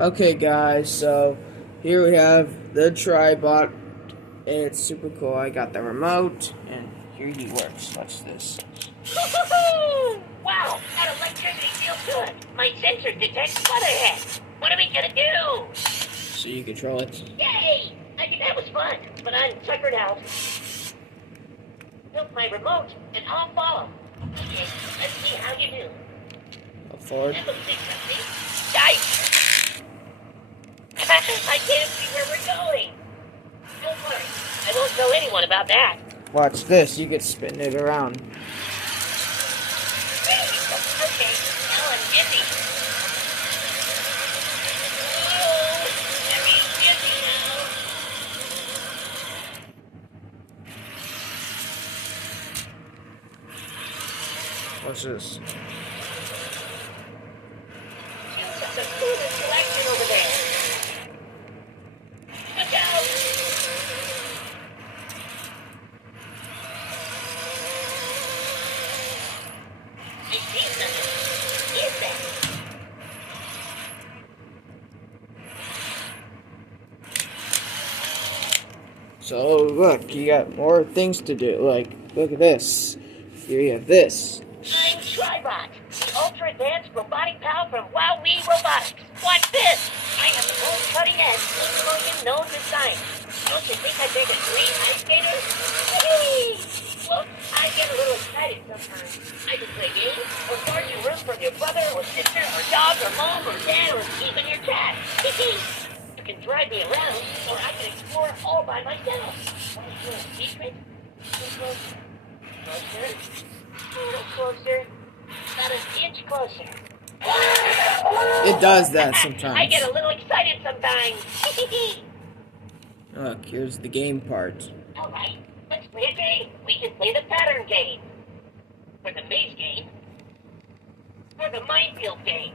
Okay, guys, so here we have the Tribot. It's super cool. I got the remote, and here he works. Watch this. Wow, that electricity feels good. My sensor detects weatherhead. What are we gonna do? So you control it. Yay! I think that was fun, but I'm tuckered out. Built my remote, and I'll follow. Okay, let's see how you do. Up forward. That looks interesting. Yikes! I can't see where we're going. Don't worry, I won't tell anyone about that. Watch this. You can spin it around. Okay, now I'm dizzy. Oh, very dizzy now. Watch this. That's a cool collection over there. Look out! I see something. What is that? So look, you got more things to do. Like, look at this. Here you have this. I'm Tribot, the ultra-advanced robotic pal from WowWee Robotics. Watch this! I have the most cutting-edge, 1 million known design. Don't you think I'd make a great ice skater? Whee! Look, I get a little excited sometimes. I can play games, or guard your room from your brother, or sister, or dog, or mom, or dad, or even your cat. You can drive me around, or I can explore all by myself. Want to know a secret? Closer. A little closer. About an inch closer. It does that I sometimes. get a little excited sometimes. Look, here's the game part. Alright, let's play a game. We can play the pattern game. Or the maze game. Or the minefield game.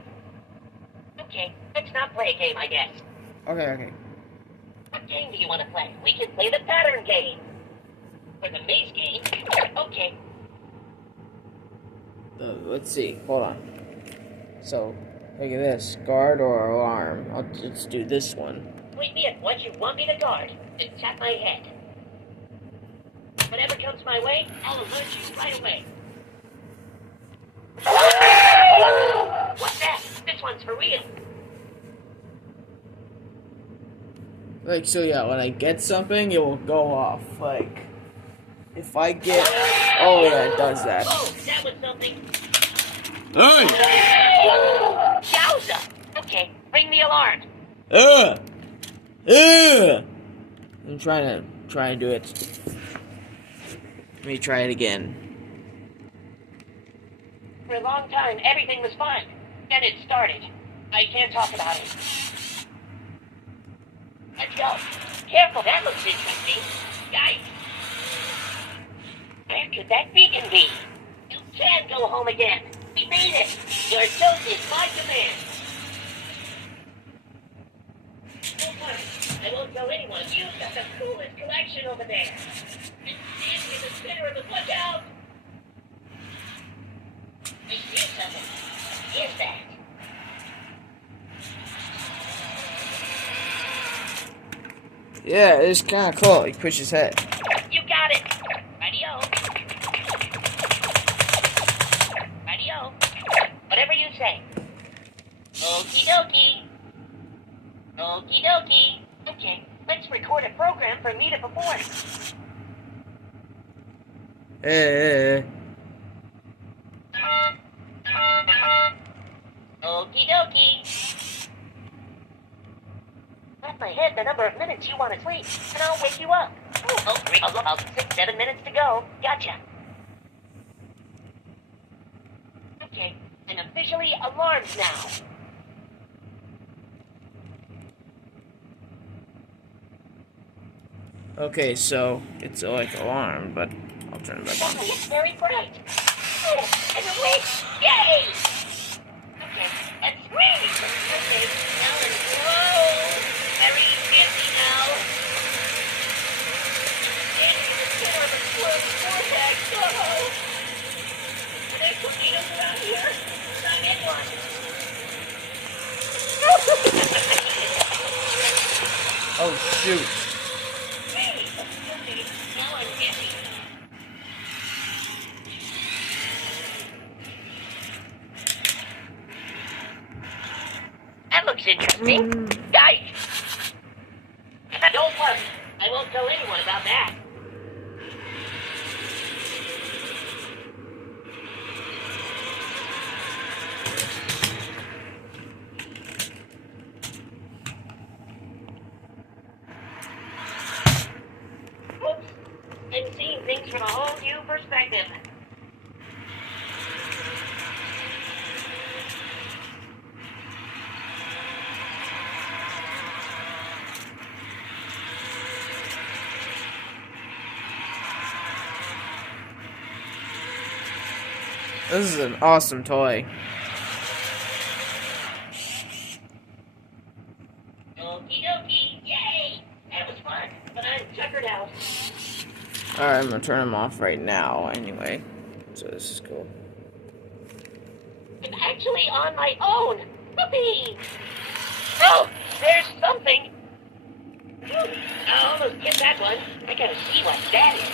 Okay, let's not play a game, I guess. Okay. What game do you want to play? We can play the pattern game. Or the maze game. Okay. Let's see. Hold on. So, look at this. Guard or alarm. Let's do this one. Point me at what you want me to guard, and tap my head. Whatever comes my way, I'll alert you right away. What's that? This one's for real. Like, so yeah, when I get something, it will go off. Like, if I get... Oh yeah, it does that. Oh, that was something. Hey! Yowza! Okay, ring the alarm. I'm trying to do it. Let me try it again. For a long time, everything was fine. Then it started. I can't talk about it. Let's go. Careful, that looks interesting. Yikes. Where could that beacon be? You can go home again. We made it. Your toast is my command. Don't worry. I won't tell anyone. You've got the coolest collection over there. It's standing in the center of the look out. I see something. What is that? Yeah, it's kind of cool. He pushes his head. You got it. Radio. Radio. Whatever you say. Okie dokie. Okie dokie. Okay, let's record a program for me to perform. Okie dokie. Let my head the number of minutes you want to sleep, and I'll wake you up. Oh, 6, 7 minutes to go. Gotcha. Okay, I'm officially alarmed now. Okay, so it's like alarm, but I'll turn it back on. It's very bright. Oh, and awake! Yay! Okay, let's scream. Okay, now let's grow. Very busy now. Standing in the center of a closed vortex. Oh! Are there tornadoes around here? I get one. Oh, shoot. Hey, okay, now I'm busy. That looks interesting. Guys, don't worry. I won't tell anyone about that. Oops. I'm seeing things from a whole new perspective. This is an awesome toy. Okie dokie. Yay! That was fun, but I'm tuckered out. Alright, I'm gonna turn them off right now anyway. So this is cool. I'm actually on my own. Whoopee! Oh, there's something. Phew, I almost hit that one. I gotta see what that is.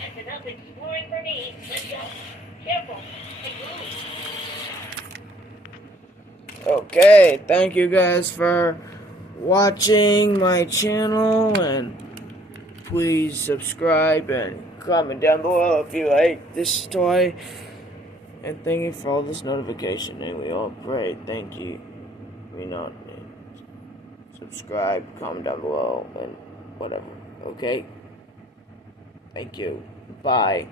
That's enough exploring for me. Let's go. Careful. Hey, move. Okay, thank you guys for watching my channel, and please subscribe and comment down below if you like this toy. And thank you for all this notification, and we all pray. Thank you. Subscribe, comment down below, and whatever. Okay? Thank you. Bye.